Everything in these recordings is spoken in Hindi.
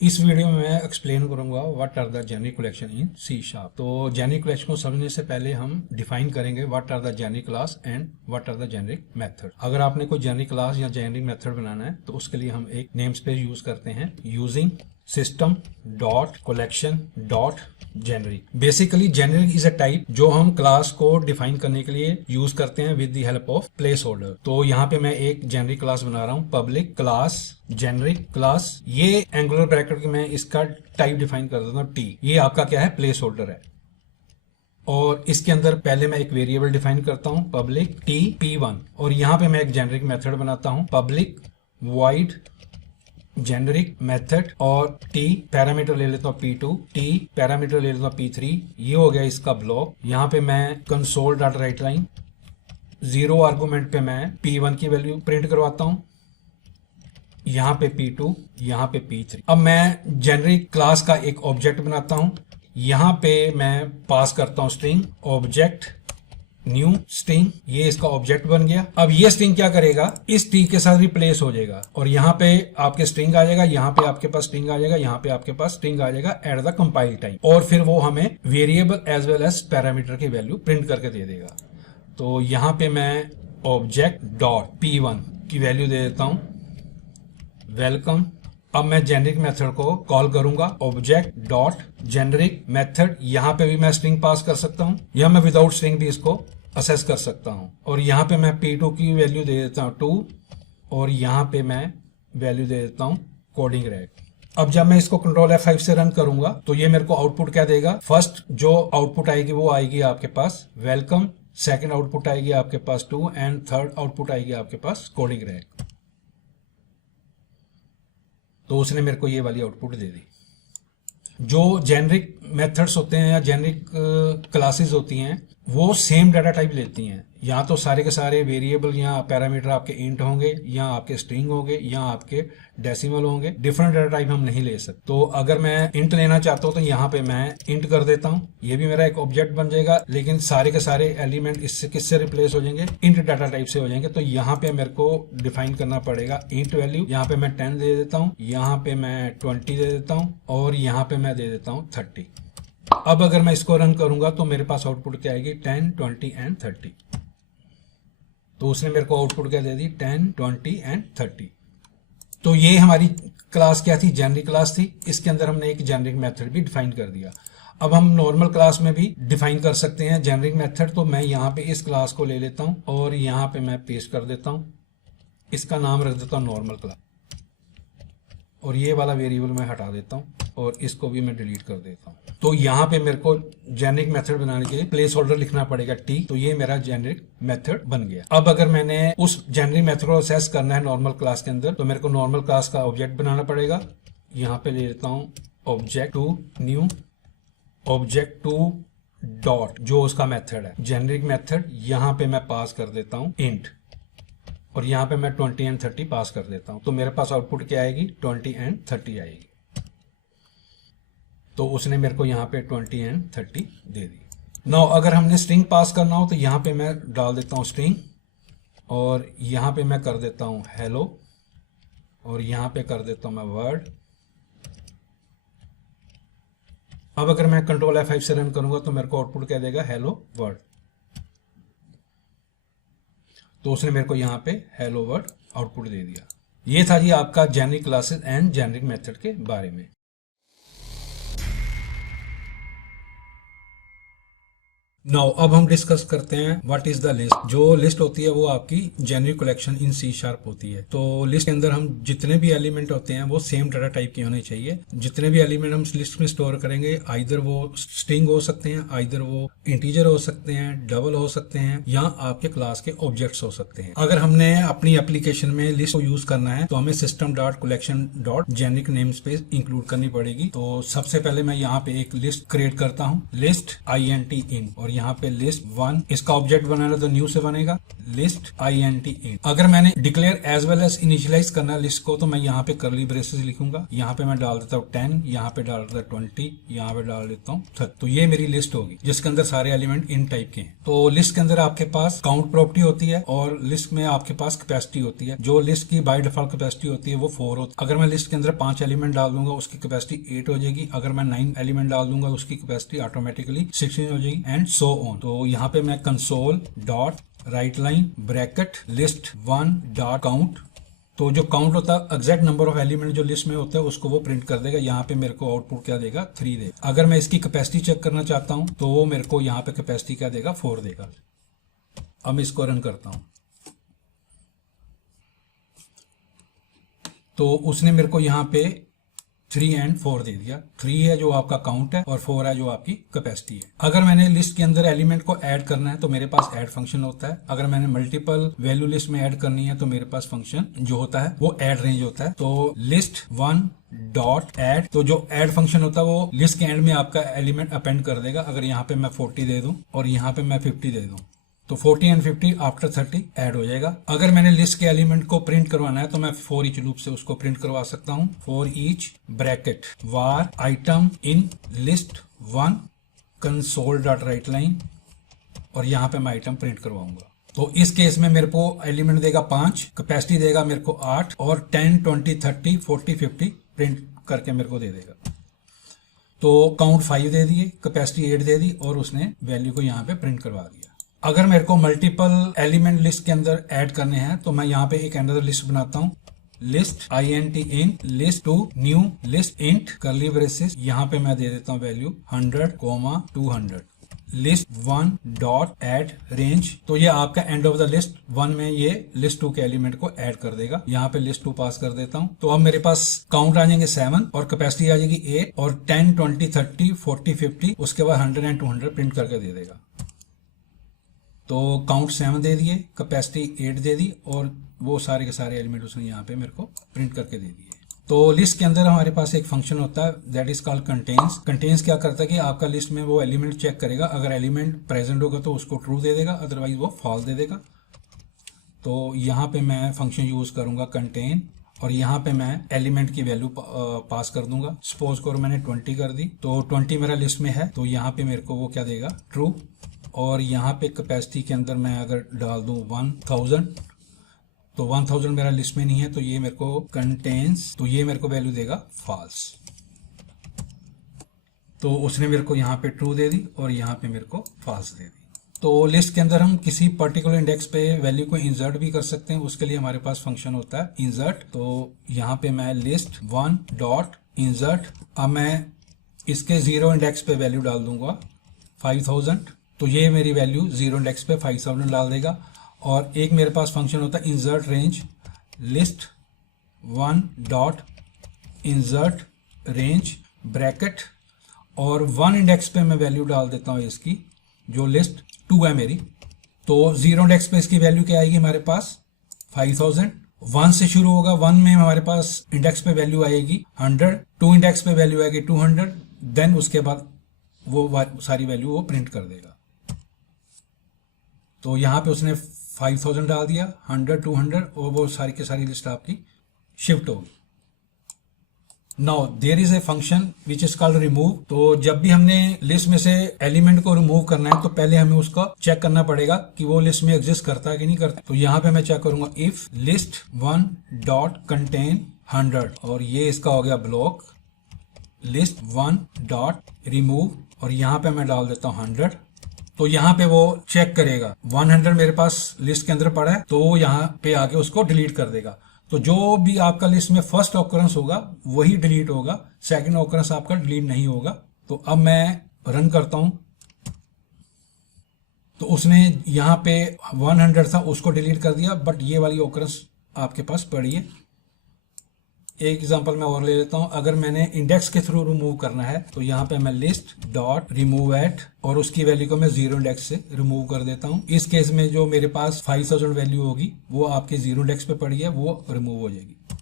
इस वीडियो में मैं एक्सप्लेन करूंगा what are the generic collection in C sharp. तो जेनेरिक कलेक्शन को समझने से पहले हम डिफाइन करेंगे what are the generic class and what are the generic method. अगर आपने कोई जेनेरिक क्लास या जेनेरिक मेथड बनाना है तो उसके लिए हम एक नेम स्पेस यूज करते हैं using system dot collection dot generic. Basically generic is a type जो हम क्लास को डिफाइन करने के लिए यूज करते हैं with the help of place holder. तो यहाँ पे मैं एक जेनेरिक क्लास बना रहा हूँ पब्लिक क्लास जेनेरिक क्लास। ये एंगुलर ब्रैकेट के मैं इसका टाइप डिफाइन कर देता हूँ टी। ये आपका क्या है, प्लेस होल्डर है। और इसके अंदर पहले मैं एक वेरिएबल डिफाइन करता हूँ पब्लिक टी p1 और यहाँ पे मैं एक जेनेरिक मेथड बनाता हूँ पब्लिक void जेनेरिक मेथड और टी पैरामीटर ले लेता हूँ p2, टी पैरामीटर ले लेता हूँ p3। ये हो गया इसका ब्लॉक। यहाँ पे मैं console dot right line 0 argument पे मैं p1 की वैल्यू प्रिंट करवाता हूँ, यहाँ पे p2, यहाँ पे p3। अब मैं जेनेरिक क्लास का एक ऑब्जेक्ट बनाता हूँ। यहाँ पे मैं पास करता हूँ स्ट्रिंग ऑब्जेक्ट न्यू स्ट्रिंग। ये इसका ऑब्जेक्ट बन गया। अब ये स्ट्रिंग क्या करेगा, इस टी के साथ रिप्लेस हो जाएगा और यहाँ पे आपके स्ट्रिंग आ जाएगा, यहाँ पे आपके पास स्ट्रिंग आ जाएगा, यहाँ पे आपके पास स्ट्रिंग आ जाएगा एट द कंपाइल टाइम। और फिर वो हमें variable as well as parameter की वैल्यू प्रिंट करके दे देगा। तो यहाँ पे मैं ऑब्जेक्ट डॉट p1 की वैल्यू दे देता हूँ वेलकम। अब मैं जेनेरिक मेथड को कॉल करूंगा ऑब्जेक्ट डॉट जेनेरिक मेथड। यहाँ पे भी मैं स्ट्रिंग पास कर सकता हूँ या मैं विदाउट स्ट्रिंग भी इसको असेस कर सकता हूँ। और यहाँ पे मैं p2 की वैल्यू दे देता हूँ 2 और यहाँ पे मैं वैल्यू दे देता हूँ कोडिंग रैक। अब जब मैं इसको कंट्रोल F5 से रन करूंगा तो ये मेरे को आउटपुट क्या देगा, फर्स्ट जो आउटपुट आएगी वो आएगी आपके पास वेलकम, सेकेंड आउटपुट आएगी आपके पास 2 एंड थर्ड आउटपुट आएगी आपके पास कोडिंग रैक। तो उसने मेरे को ये वाली आउटपुट दे दी। जो जेनेरिक मेथड्स होते हैं या जेनेरिक क्लासेस होती हैं वो सेम डाटा टाइप लेती हैं। या तो सारे के सारे वेरिएबल या पैरामीटर आपके इंट होंगे या आपके स्ट्रिंग होंगे या आपके डेसिमल होंगे। डिफरेंट डाटा टाइप हम नहीं ले सकते। तो अगर मैं इंट लेना चाहता हूँ तो यहाँ पे मैं इंट कर देता हूँ, ये भी मेरा एक ऑब्जेक्ट बन जाएगा। लेकिन सारे के सारे एलिमेंट इससे किससे रिप्लेस हो जाएंगे, इंट डाटा टाइप से हो जाएंगे। तो यहाँ पे मेरे को डिफाइन करना पड़ेगा इंट वैल्यू। यहाँ पे मैं 10 दे देता हूँ, यहाँ पे मैं 20 दे देता हूँ और यहाँ पे मैं दे देता हूँ 30। अब अगर मैं इसको रन करूंगा तो मेरे पास आउटपुट क्या आएगी 10, 20 एंड 30। तो उसने मेरे को आउटपुट क्या दे दी 10, 20 एंड 30। तो ये हमारी क्लास क्या थी, जेनेरिक क्लास थी। इसके अंदर हमने एक जेनेरिक मेथड भी डिफाइन कर दिया। अब हम नॉर्मल क्लास में भी डिफाइन कर सकते हैं जेनेरिक मेथड। तो मैं यहाँ पे इस क्लास को ले लेता हूँ और यहाँ पे मैं पेस्ट कर देता हूँ, इसका नाम रख देता हूँ नॉर्मल क्लास और ये वाला वेरिएबल मैं हटा देता हूँ और इसको भी मैं डिलीट कर देता हूँ। तो यहाँ पे मेरे को जेनेरिक मेथड बनाने के लिए प्लेस होल्डर लिखना पड़ेगा टी। तो ये मेरा जेनेरिक मेथड बन गया। अब अगर मैंने उस जेनेरिक मेथड को असेस करना है नॉर्मल क्लास के अंदर तो मेरे को नॉर्मल क्लास का ऑब्जेक्ट बनाना पड़ेगा। यहाँ पे ले लेता हूँ object two new object two dot जो उसका मेथड है जेनेरिक मेथड। यहाँ पे मैं पास कर देता हूँ इंट और यहाँ पे मैं 20 एंड 30 पास कर देता हूँ। तो मेरे पास आउटपुट क्या आएगी 20 एंड 30 आएगी। तो उसने मेरे को यहाँ पे 20 एंड 30 दे दी। नाउ अगर हमने स्ट्रिंग पास करना हो तो यहाँ पे मैं डाल देता हूँ स्ट्रिंग और यहाँ पे मैं कर देता हूँ हेलो और यहाँ पे कर देता हूँ मैं वर्ड। अब अगर मैं कंट्रोल F5 से रन करूंगा तो मेरे को आउटपुट क्या देगा, हेलो वर्ड। तो उसने मेरे को यहाँ पे हेलो वर्ड आउटपुट दे दिया। ये था जी आपका generic classes and generic method के बारे में। नाउ अब हम डिस्कस करते हैं व्हाट इज द लिस्ट। जो लिस्ट होती है वो आपकी generic collection in C sharp होती है। तो लिस्ट के अंदर हम जितने भी एलिमेंट होते हैं वो सेम डाटा टाइप के होने चाहिए। जितने भी एलिमेंट हम लिस्ट में स्टोर करेंगे आइदर वो स्ट्रिंग हो सकते हैं, आइदर वो इंटीजर हो सकते हैं, डबल हो सकते हैं या आपके क्लास के ऑब्जेक्ट्स हो सकते हैं। अगर हमने अपनी एप्लीकेशन में लिस्ट को यूज करना है तो हमें system dot collection dot generic name space include करनी पड़ेगी। तो सबसे पहले मैं यहाँ पे एक लिस्ट क्रिएट करता हूँ लिस्ट int इन और यहाँ पे लिस्ट वन, इसका ऑब्जेक्ट बनाना तो न्यू से बनेगा लिस्ट int int। अगर मैंने declare as well as initialise करना है लिस्ट को, तो मैं यहाँ पे करली ब्रेसेस लिखूंगा, यहाँ पे मैं डाल देता हूँ 10, यहाँ पे डाल देता हूँ 20, यहाँ पे डाल देता हूँ 30। तो ये मेरी लिस्ट होगी जिसके अंदर सारे एलिमेंट इन टाइप के हैं। तो लिस्ट के अंदर आपके पास काउंट प्रॉपर्टी होती है और लिस्ट में आपके पास कैपेसिटी होती है। जो लिस्ट की बाय डिफॉल्ट कैपेसिटी होती है वो 4 होती है। अगर मैं लिस्ट के अंदर 5 एलिमेंट डाल दूंगा उसकी कैपेसिटी 8 हो जाएगी। अगर मैं 9 एलिमेंट डाल दूंगा उसकी कैपेसिटी ऑटोमेटिकली 16 हो जाएगी एंड सो ऑन। तो यहाँ पे मैं console dot right line bracket list one dot count, तो जो काउंट होता है एग्जैक्ट नंबर ऑफ एलिमेंट जो लिस्ट में होता है उसको वो प्रिंट कर देगा। यहाँ पे मेरे को आउटपुट क्या देगा 3 देगा। अगर मैं इसकी कैपेसिटी चेक करना चाहता हूँ तो वो मेरे को यहाँ पे कैपेसिटी क्या देगा 4 देगा। अब मैं इसको रन करता हूँ तो उसने मेरे को यहाँ पे 3 एंड 4 दे दिया। 3 है जो आपका काउंट है और 4 है जो आपकी कैपेसिटी है। अगर मैंने लिस्ट के अंदर एलिमेंट को ऐड करना है तो मेरे पास ऐड फंक्शन होता है। अगर मैंने मल्टीपल वैल्यू लिस्ट में ऐड करनी है तो मेरे पास फंक्शन जो होता है वो ऐड रेंज होता है। तो लिस्ट वन डॉट ऐड, तो जो ऐड फंक्शन होता है वो लिस्ट के एंड में आपका एलिमेंट अपेंड कर देगा। अगर यहाँ पे मैं 40 दे दूं और यहाँ पे मैं 50 दे दूं तो 40 एंड 50 आफ्टर 30 ऐड हो जाएगा। अगर मैंने लिस्ट के एलिमेंट को प्रिंट करवाना है तो मैं फॉर ईच लूप से उसको प्रिंट करवा सकता हूं। For each bracket war item in list one console dot right line और यहाँ पे मैं आइटम प्रिंट करवाऊंगा। तो इस केस में मेरे को एलिमेंट देगा 5, कैपेसिटी देगा मेरे को 8 और 10, 20, 30, 40, 50 प्रिंट करके मेरे को दे देगा। तो काउंट 5 दे दिए, कैपेसिटी 8 दे दी और उसने वैल्यू को यहाँ पे प्रिंट करवा दिया। अगर मेरे को मल्टीपल एलिमेंट लिस्ट के अंदर ऐड करने हैं तो मैं यहाँ पे एक अनदर लिस्ट बनाता हूँ। List int int list two new list int curly braces, यहाँ पे मैं दे देता हूँ value 100, 200 list one dot add range. तो ये आपका end of the list one में ये लिस्ट 2 के एलिमेंट को ऐड कर देगा। यहाँ पे लिस्ट 2 पास कर देता हूँ तो अब मेरे पास काउंट आ जाएंगे 7 और कैपेसिटी आ जाएगी 8 और 10, 20, 30, 40, 50 उसके बाद 100 एंड 200 प्रिंट करके दे देगा। तो काउंट 7 दे दिए, कैपेसिटी 8 दे दी और वो सारे के सारे एलिमेंट उसने यहाँ पे मेरे को प्रिंट करके दे दिए। तो लिस्ट के अंदर हमारे पास एक फंक्शन होता है that is called contains. Contains क्या करता है कि आपका लिस्ट में वो एलिमेंट चेक करेगा, अगर एलिमेंट प्रेजेंट होगा तो उसको ट्रू दे देगा, अदरवाइज वो फॉल्स दे देगा। तो यहाँ पे मैं फंक्शन यूज करूंगा कंटेन और यहाँ पे मैं एलिमेंट की वैल्यू पास कर दूंगा। सपोज करो मैंने 20 कर दी तो 20 मेरा लिस्ट में है तो यहाँ पे मेरे को वो क्या देगा ट्रू। और यहाँ पे कैपेसिटी के अंदर मैं अगर डाल दूं 1000 तो 1000 मेरा लिस्ट में नहीं है तो ये मेरे को कंटेन्स, तो ये मेरे को वैल्यू देगा फॉल्स। तो उसने मेरे को यहाँ पे ट्रू दे दी और यहाँ पे मेरे को फॉल्स दे दी। तो लिस्ट के अंदर हम किसी पर्टिकुलर इंडेक्स पे वैल्यू को इंसर्ट भी कर सकते हैं, उसके लिए हमारे पास फंक्शन होता है इंसर्ट। तो यहाँ पे मैं लिस्ट वन डॉट इंसर्ट, अब मैं इसके 0 इंडेक्स पे वैल्यू डाल दूंगा 5000 तो ये मेरी वैल्यू 0 इंडेक्स पे 5000 डाल देगा। और एक मेरे पास फंक्शन होता है insert range, list one dot insert range bracket और 1 इंडेक्स पे मैं वैल्यू डाल देता हूँ इसकी जो लिस्ट 2 है मेरी। तो 0 इंडेक्स पे इसकी वैल्यू क्या आएगी हमारे पास 5000, 1 से शुरू होगा, 1 में हमारे पास इंडेक्स पे वैल्यू आएगी 100, 2 इंडेक्स पे वैल्यू आएगी 200, देन उसके बाद वो सारी वैल्यू वो प्रिंट कर देगा। तो यहाँ पे उसने 5000 डाल दिया, 100, 200 और वो सारी की सारी लिस्ट आपकी शिफ्ट होगी। Now there is a function which is called remove. तो जब भी हमने लिस्ट में से एलिमेंट को रिमूव करना है तो पहले हमें उसका चेक करना पड़ेगा कि वो लिस्ट में एग्जिस्ट करता है कि नहीं करता। तो यहाँ पे मैं चेक करूंगा if list one dot contain 100 और ये इसका हो गया block, list one dot remove और यहाँ पे मैं डाल देता हूँ 100। तो यहाँ पे वो चेक करेगा 100 मेरे पास लिस्ट के अंदर पड़ा है तो वो यहाँ पे आके उसको डिलीट कर देगा। तो जो भी आपका लिस्ट में फर्स्ट ऑकरेंस होगा वही डिलीट होगा, सेकंड ऑकरेंस आपका डिलीट नहीं होगा। तो अब मैं रन करता हूं तो उसने यहाँ पे 100 था उसको डिलीट कर दिया, बट ये वाली ऑकरेंस आपके पास पड़ी है। एक एग्जांपल मैं और ले लेता हूं, अगर मैंने इंडेक्स के थ्रू रिमूव करना है तो यहाँ पे मैं लिस्ट डॉट रिमूव एट और उसकी वैल्यू को मैं 0 इंडेक्स से रिमूव कर देता हूं। इस केस में जो मेरे पास 5000 वैल्यू होगी वो आपके 0 इंडेक्स पे पड़ी है, वो रिमूव हो जाएगी।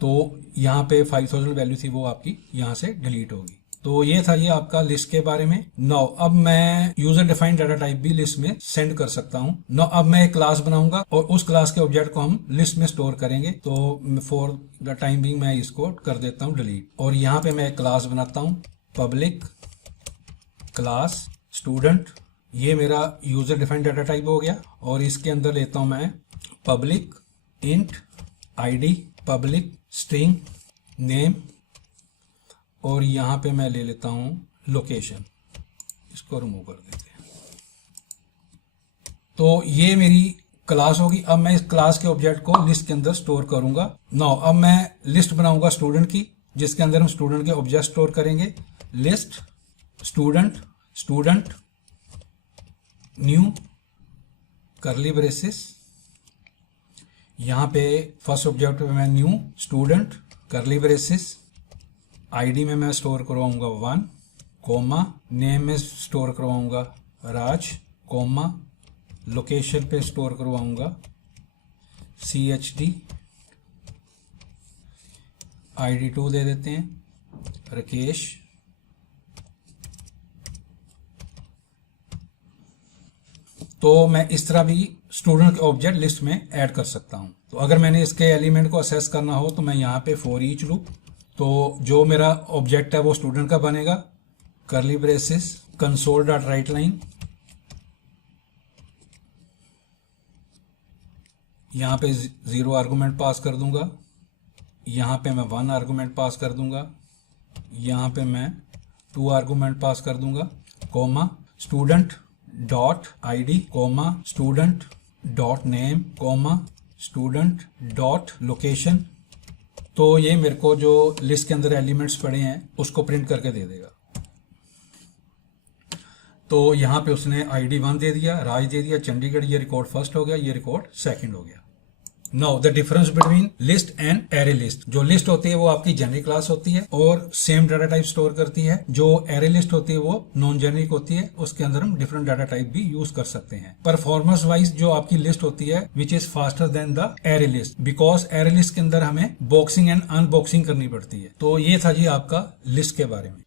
तो यहाँ पे 5000 वैल्यू थी वो आपकी यहाँ से डिलीट होगी। तो ये था ये आपका लिस्ट के बारे में। नाउ अब मैं यूजर डिफाइंड डाटा टाइप भी लिस्ट में सेंड कर सकता हूं। नाउ अब मैं एक क्लास बनाऊंगा और उस क्लास के ऑब्जेक्ट को हम लिस्ट में स्टोर करेंगे। तो फॉर द टाइम बिंग मैं इसको कर देता हूं डिलीट, और यहाँ पे मैं एक क्लास बनाता हूं, पब्लिक क्लास स्टूडेंट। ये मेरा यूजर डिफाइंड डाटा टाइप हो गया, और इसके अंदर लेता हूं मैं public int ID, public string name, और यहां पे मैं ले लेता हूं लोकेशन। इसको रिमूव कर देते हैं। तो ये मेरी क्लास होगी। अब मैं इस क्लास के ऑब्जेक्ट को लिस्ट के अंदर स्टोर करूंगा। नाउ अब मैं लिस्ट बनाऊंगा स्टूडेंट की, जिसके अंदर हम स्टूडेंट के ऑब्जेक्ट स्टोर करेंगे। लिस्ट स्टूडेंट, स्टूडेंट न्यू करली ब्रेसेस, यहां पे फर्स्ट ऑब्जेक्ट पे मैं न्यू स्टूडेंट करली ब्रेसेस, आईडी में मैं स्टोर करवाऊंगा 1, कोमा नेम में स्टोर करवाऊंगा राज, कोमा लोकेशन पे स्टोर करवाऊंगा CHD, ID 2 दे देते हैं राकेश। तो मैं इस तरह भी स्टूडेंट के ऑब्जेक्ट लिस्ट में ऐड कर सकता हूं। तो अगर मैंने इसके एलिमेंट को असेस करना हो तो मैं यहाँ पे फॉर ईच लूप, तो जो मेरा ऑब्जेक्ट है वो स्टूडेंट का बनेगा, करली braces console dot right line, यहाँ पे 0 आर्गुमेंट पास कर दूंगा, यहाँ पे मैं 1 आर्गुमेंट पास कर दूंगा, यहाँ पे मैं 2 आर्गुमेंट पास कर दूंगा, comma student dot ID, comma student dot name, comma student dot location. तो ये मेरे को जो लिस्ट के अंदर एलिमेंट्स पड़े हैं उसको प्रिंट करके दे देगा। तो यहाँ पे उसने ID 1 दे दिया, राज दे दिया, चंडीगढ़, ये रिकॉर्ड फर्स्ट हो गया, ये रिकॉर्ड सेकंड हो गया। Now the difference between list and array list. जो लिस्ट होती है वो आपकी जेनेरिक क्लास होती है और सेम डाटा टाइप स्टोर करती है। जो एरे लिस्ट होती है वो नॉन जेनेरिक होती है, उसके अंदर हम डिफरेंट डाटा टाइप भी यूज कर सकते हैं। परफॉर्मेंस वाइज जो आपकी लिस्ट होती है which is faster than the array list, because array list के अंदर हमें बॉक्सिंग एंड अनबॉक्सिंग करनी पड़ती है। तो ये था जी आपका लिस्ट के बारे में।